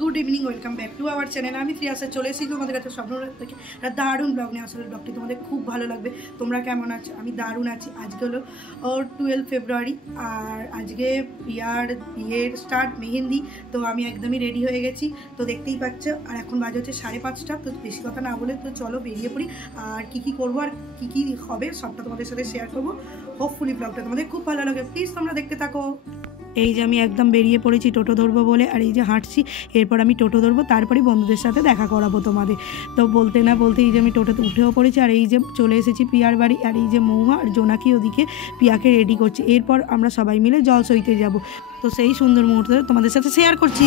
Good evening, welcome back to our channel. আমি ফ্রিয়াসে চলে এসেছি তোমাদের কাছে স্বপ্ন থেকে একটা দারুণ ব্লগ নিয়ে। আসলে ব্লগটি তোমাদের খুব ভালো লাগবে। তোমরা কেমন আছো? আমি দারুণ আছি। আজকে হলো 12 ফেব্রুয়ারি আর আজকে বিয়ের স্টার্ট, মেহেন্দি। তো আমি একদমই রেডি হয়ে গেছি, তো দেখতেই পাচ্ছ। আর এখন বাজে হচ্ছে 5:30। তো বেশি কথা না বলে তো চলো বেরিয়ে পড়ি। আর কি করবো আর কি হবে সবটা তোমাদের সাথে শেয়ার করবো। হোপফুলি ব্লগটা তোমাদের খুব ভালো লাগে, প্লিজ তোমরা দেখতে থাকো। এই যে আমি একদম বেরিয়ে পড়েছি টোটো ধরবো বলে, আর এই যে হাঁটছি। এরপর আমি টোটো ধরবো, তারপরে বন্ধুদের সাথে দেখা করাবো তোমাদের। তো বলতে না বলতে এই যে আমি টোটোতে উঠেও পড়েছি, আর এই যে চলে এসেছি পিয়ার বাড়ি। আর এই যে মৌহা আর জোনাকি ওদিকে পিয়াকে রেডি করছে। এরপর আমরা সবাই মিলে জল সইতে যাব। তো সেই সুন্দর মুহূর্ত তোমাদের সাথে শেয়ার করছি।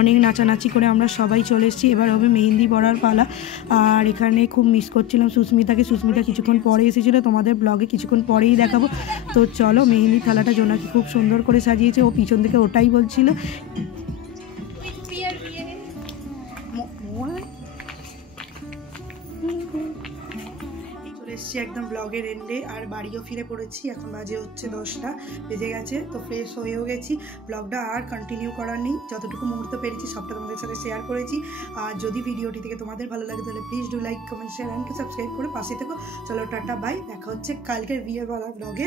অনেক নাচানাচি করে আমরা সবাই চলে এসেছি। এবার হবে মেহেন্দি পড়ার পালা। আর এখানে খুব মিস করছিলাম সুস্মিতাকে। সুস্মিতা কিছুক্ষণ পরে এসেছিলো, তোমাদের ব্লগে কিছুক্ষণ পরেই দেখাবো। তো চলো, মেহেন্দি থালাটা জোনাকি খুব সুন্দর করে সাজিয়েছে। ও পিছন থেকে ওটাই বলছিল। এসছি একদম ব্লগের এন্ডে, আর বাড়িও ফিরে পড়েছি। এখন বাজে হচ্ছে 10টা বেজে গেছে। তো ফ্রেশ হয়েও গেছি। ব্লগটা আর কন্টিনিউ করার নেই, যতটুকু মুহূর্ত পেরেছি সবটা তোমাদের সাথে শেয়ার করেছি। আর যদি ভিডিওটি থেকে তোমাদের ভালো লাগে তাহলে please do like, comment, share and subscribe করে পাশে থেকো। চলো টাটা, বাই। দেখা হচ্ছে কালকের বিয়েওয়ালা ব্লগে।